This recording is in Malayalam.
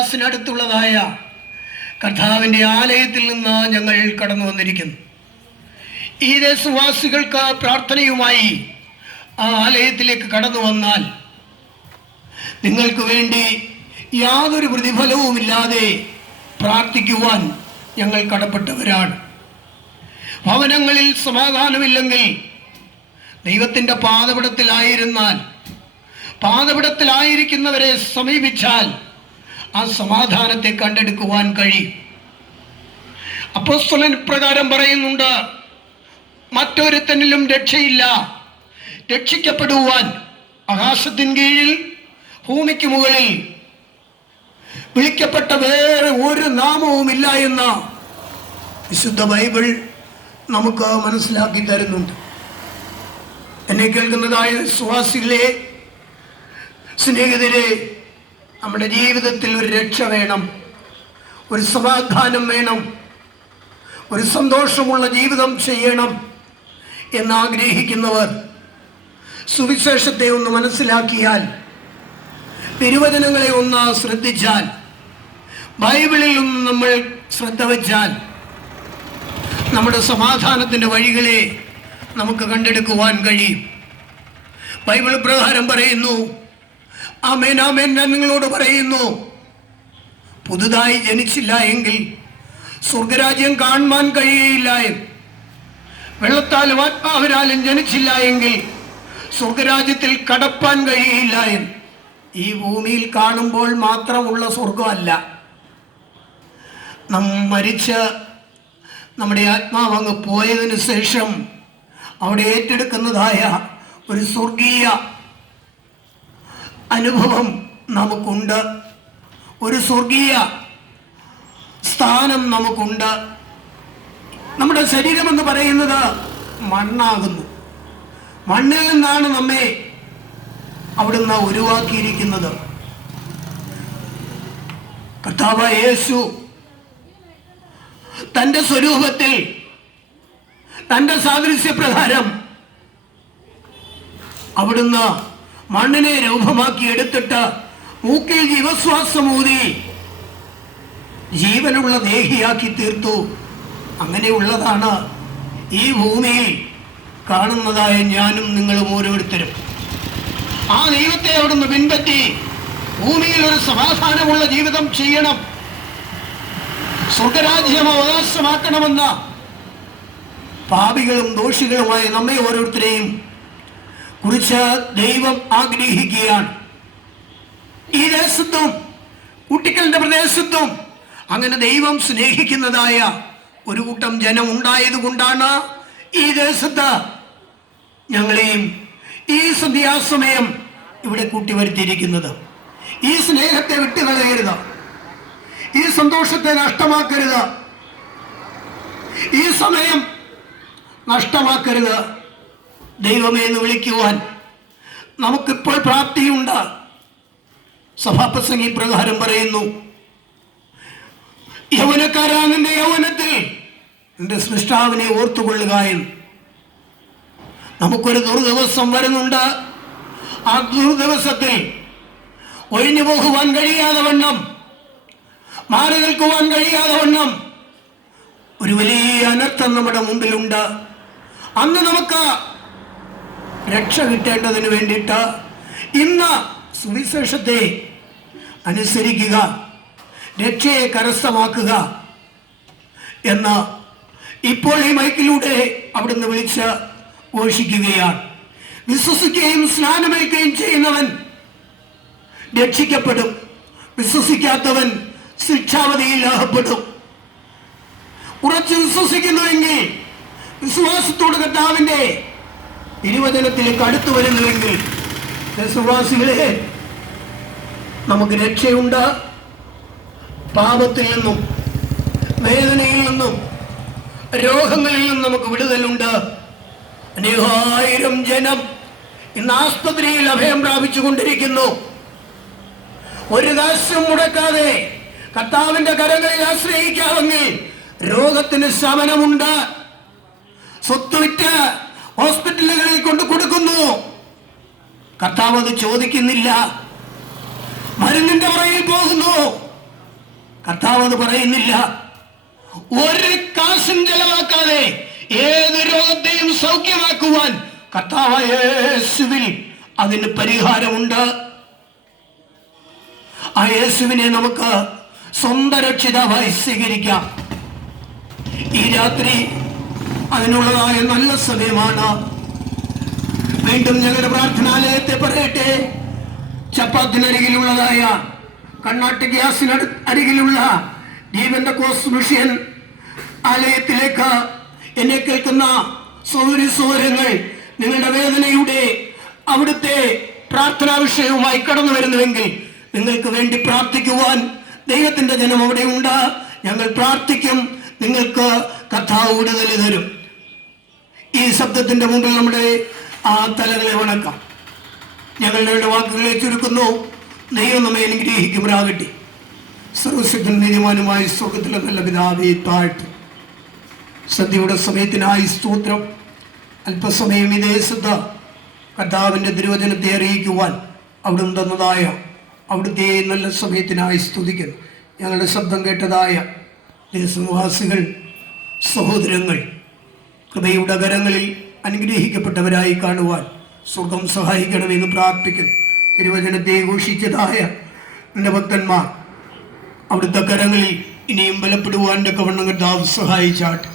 ായ കർത്താവിന്റെ ആലയത്തിൽ നിന്ന് ഞങ്ങൾ കടന്നു വന്നിരിക്കുന്നു. ഈ ദേശവാസികൾക്ക് പ്രാർത്ഥനയുമായി ആ ആലയത്തിലേക്ക് കടന്നു വന്നാൽ നിങ്ങൾക്ക് വേണ്ടി യാതൊരു പ്രതിഫലവുമില്ലാതെ പ്രാർത്ഥിക്കുവാൻ ഞങ്ങൾ കടപ്പെട്ടവരാണ്. ഭവനങ്ങളിൽ സമാധാനമില്ലെങ്കിൽ ദൈവത്തിന്റെ പാതപിടത്തിലായിരുന്നാൽ പാതപിടത്തിലായിരിക്കുന്നവരെ സമീപിച്ചാൽ ആ സമാധാനത്തെ കണ്ടെടുക്കുവാൻ കഴിയും. അപ്പോസ്തലൻ പ്രകാരം പറയുന്നുണ്ട് മറ്റൊരുത്തനിലും രക്ഷയില്ല. രക്ഷിക്കപ്പെടുവാൻ ആകാശത്തിൻ കീഴിൽ ഭൂമിക്ക് മുകളിൽ വിളിക്കപ്പെട്ട വേറെ ഒരു നാമവുമില്ല എന്ന് വിശുദ്ധ ബൈബിൾ നമുക്ക് മനസ്സിലാക്കി തരുന്നുണ്ട്. എന്നെ കേൾക്കുന്നതായ വിശ്വാസികളെ സ്നേഹിതരെ നമ്മുടെ ജീവിതത്തിൽ ഒരു രക്ഷ വേണം ഒരു സമാധാനം വേണം ഒരു സന്തോഷമുള്ള ജീവിതം ചെയ്യണം എന്നാഗ്രഹിക്കുന്നവർ സുവിശേഷത്തെ ഒന്ന് മനസ്സിലാക്കിയാൽ തിരുവചനങ്ങളെ ഒന്ന് ശ്രദ്ധിച്ചാൽ ബൈബിളിൽ ഒന്ന് നമ്മൾ ശ്രദ്ധ വച്ചാൽ നമ്മുടെ സമാധാനത്തിന്റെ വഴികളെ നമുക്ക് കണ്ടെടുക്കുവാൻ കഴിയും. ബൈബിൾ പ്രകാരം പറയുന്നു ആമേൻ ഞാൻ നിങ്ങളോട് പറയുന്നു. പുതുതായി ജനിച്ചില്ല എങ്കിൽ സ്വർഗരാജ്യം കാണുവാൻ കഴിയുകയില്ല വെള്ളത്താലും ആത്മാവിനാലും ജനിച്ചില്ല എങ്കിൽ സ്വർഗരാജ്യത്തിൽ കടപ്പാൻ കഴിയുകയില്ല എന്ന്. ഈ ഭൂമിയിൽ കാണുമ്പോൾ മാത്രമുള്ള സ്വർഗമല്ല നാം മരിച്ച് നമ്മുടെ ആത്മാവ് അങ്ങ് പോയതിനു ശേഷം അവിടെ ഏറ്റെടുക്കുന്നതായ ഒരു സ്വർഗീയ അനുഭവം നമുക്കുണ്ട്. ഒരു സ്വർഗീയ സ്ഥാനം നമുക്കുണ്ട്. നമ്മുടെ ശരീരം എന്ന് പറയുന്നത് മണ്ണാകുന്നു. മണ്ണിൽ നിന്നാണ് നമ്മെ അവിടുന്ന് ഒഴിവാക്കിയിരിക്കുന്നത് കർത്താവ് യേശു തന്റെ സ്വരൂപത്തിൽ തന്റെ സാദൃശ്യപ്രകാരം അവിടുന്ന് മണ്ണിനെ രൂപമാക്കി എടുത്തിട്ട് മൂക്കിൽ ജീവശ്വാസമൂതി ജീവനുള്ള ദേഹിയാക്കി തീർത്തു. അങ്ങനെയുള്ളതാണ് ഈ ഭൂമിയിൽ കാണുന്നതായ ഞാനും നിങ്ങളും ഓരോരുത്തരും. ആ ദൈവത്തെ അവിടുന്ന് പിൻപറ്റി ഭൂമിയിൽ ഒരു സമാധാനമുള്ള ജീവിതം ചെയ്യണം. സ്വർഗരാജ്യം അവകാശമാക്കണമെന്ന പാപികളും ദോഷികളുമായ നമ്മെ ഓരോരുത്തരെയും കുറിച്ച് ദൈവം ആഗ്രഹിക്കുകയാണ്. ഈ ദേശത്തും കുട്ടികളുടെ പ്രദേശത്തും അങ്ങനെ ദൈവം സ്നേഹിക്കുന്നതായ ഒരു കൂട്ടം ജനം ഉണ്ടായത് കൊണ്ടാണ് ഈ ദേശത്ത് ഞങ്ങളെയും ഈ സന്ധ്യാസമയം ഇവിടെ കൂട്ടിവരുത്തിയിരിക്കുന്നത്. ഈ സ്നേഹത്തെ വിട്ടുകളയരുത്. ഈ സന്തോഷത്തെ നഷ്ടമാക്കരുത്. ഈ സമയം നഷ്ടമാക്കരുത്. ദൈവമേ എന്ന് വിളിക്കുവാൻ നമുക്കിപ്പോൾ പ്രാപ്തിയുണ്ട്. സഭാപ്രസംഗി പ്രകാരം പറയുന്നു യൗവനക്കാരാ നിന്റെ യൗവനത്തിൽ. നിന്റെ സൃഷ്ടാവിനെ ഓർത്തുകൊള്ളുക എന്ന്. നമുക്കൊരു ദുർദിവസം വരുന്നുണ്ട്. ആ ദുർദിവസത്തിൽ ഒഴിഞ്ഞു പോകുവാൻ കഴിയാതെ വണ്ണം മാറി നിൽക്കുവാൻ കഴിയാതെ വണ്ണം. ഒരു വലിയ അനർത്ഥം നമ്മുടെ മുമ്പിലുണ്ട്. അന്ന് നമുക്ക് രക്ഷ കിട്ടേണ്ടതിന് വേണ്ടിയിട്ട് ഇന്ന് സുവിശേഷത്തെ അനുസരിക്കുക രക്ഷയെ കരസ്ഥമാക്കുക എന്ന് ഇപ്പോൾ ഈ മൈക്കിലൂടെ അവിടുന്ന് വിളിച്ച് ഘോഷിക്കുകയാണ്. വിശ്വസിക്കുകയും സ്നാനമേൽക്കുകയും ചെയ്യുന്നവൻ രക്ഷിക്കപ്പെടും. വിശ്വസിക്കാത്തവൻ ശിക്ഷാവധിയിൽ അകപ്പെടും ഉറച്ചു വിശ്വസിക്കുന്നുവെങ്കിൽ വിശ്വാസത്തോട് കർത്താവിന്റെ തിരുവചനത്തിലേക്ക് അടുത്തു വരുന്നുവെങ്കിൽ വിശ്വാസികളെ നമുക്ക് രക്ഷയുണ്ട്. പാപത്തിൽ നിന്നും വേദനയിൽ നിന്നും രോഗങ്ങളിൽ നിന്നും നമുക്ക് വിടുതലുണ്ട്. അനേകായിരം ജനം ഇന്ന് ആസ്പത്രിയിൽ അഭയം പ്രാപിച്ചു കൊണ്ടിരിക്കുന്നു ഒരു ദാശം മുടക്കാതെ കർത്താവിന്റെ കരങ്ങളിൽ ആശ്രയിക്കാമെങ്കിൽ രോഗത്തിന് ശമനമുണ്ട്. സ്വത്ത് വിറ്റ് ഹോസ്പിറ്റലുകളിൽ കൊണ്ട് കൊടുക്കുന്നു. കർത്താവ് അത് ചോദിക്കുന്നില്ല. മരുന്നിന്റെ പുറകിൽ പോകുന്നു. കർത്താവ് അത് പറയുന്നില്ല. ഒരു കാശും ചെലവാക്കാതെ ഏത് രോഗത്തെയും സൗഖ്യമാക്കുവാൻ കർത്താവേശുവിൽ അതിന് പരിഹാരമുണ്ട്. ആ യേശുവിനെ നമുക്ക് സ്വന്തം രക്ഷിതാവായി സ്വീകരിക്കാം. ഈ രാത്രി അതിനുള്ളതായ നല്ല സമയമാണ്. വീണ്ടും ഞങ്ങളുടെ പ്രാർത്ഥനാലയത്തെ പറയട്ടെ. ചപ്പാത്തിനരികിലുള്ളതായ കണ്ണാട്ട് ഗ്യാസിന് അരികിലുള്ള ദീപന്റെ കോസ് മിഷ്യൻ ആലയത്തിലേക്ക് എന്നെ കേൾക്കുന്ന സൗകര്യ സൗകര്യങ്ങൾ നിങ്ങളുടെ വേദനയുടെ അവിടുത്തെ പ്രാർത്ഥനാ വിഷയവുമായി കടന്നു വരുന്നുവെങ്കിൽ നിങ്ങൾക്ക് വേണ്ടി പ്രാർത്ഥിക്കുവാൻ ദൈവത്തിന്റെ ജനം അവിടെ ഉണ്ട്. ഞങ്ങൾ പ്രാർത്ഥിക്കും. നിങ്ങൾക്ക് കഥാവ് വിടുതൽ തരും. ഈ ശബ്ദത്തിന്റെ മുമ്പിൽ നമ്മുടെ ആ തലകളെ വണക്കാം ഞങ്ങളുടെ വാക്കുകളെ ചുരുക്കുന്നു. ദൈവം നമ്മെ അനുഗ്രഹിക്കുമാറാകട്ടെ. സർവശക്തൻ നീതിമാനുമായ സ്വർഗത്തിലെ നല്ല പിതാവേ താഴ്ത്ത്. സദ്യയുടെ സമയത്തിനായി സ്തോത്രം. അല്പസമയം ഈ ദേശത്ത് കർത്താവിന്റെ തിരുവചനത്തെ അറിയിക്കുവാൻ അവിടുന്ന് തന്നതായ അവിടുത്തെ നല്ല സമയത്തിനായി സ്തുതിക്കുന്നു. ഞങ്ങളുടെ ശബ്ദം കേട്ടതായ ദേശനിവാസികൾ സഹോദരങ്ങൾ കൃപയുടെ കരങ്ങളിൽ അനുഗ്രഹിക്കപ്പെട്ടവരായി കാണുവാൻ സ്വർഗം സഹായിക്കണമെന്ന് പ്രാർത്ഥിക്കുന്നു. തിരുവചനത്തെ ഘോഷിച്ചതായ എന്റെ ഭക്തന്മാർ അവിടുത്തെ കരങ്ങളിൽ ഇനിയും ബലപ്പെടുവാൻ കവണ്ണങ്ങൾ കർത്താവ് സഹായിച്ചാട്ടെ.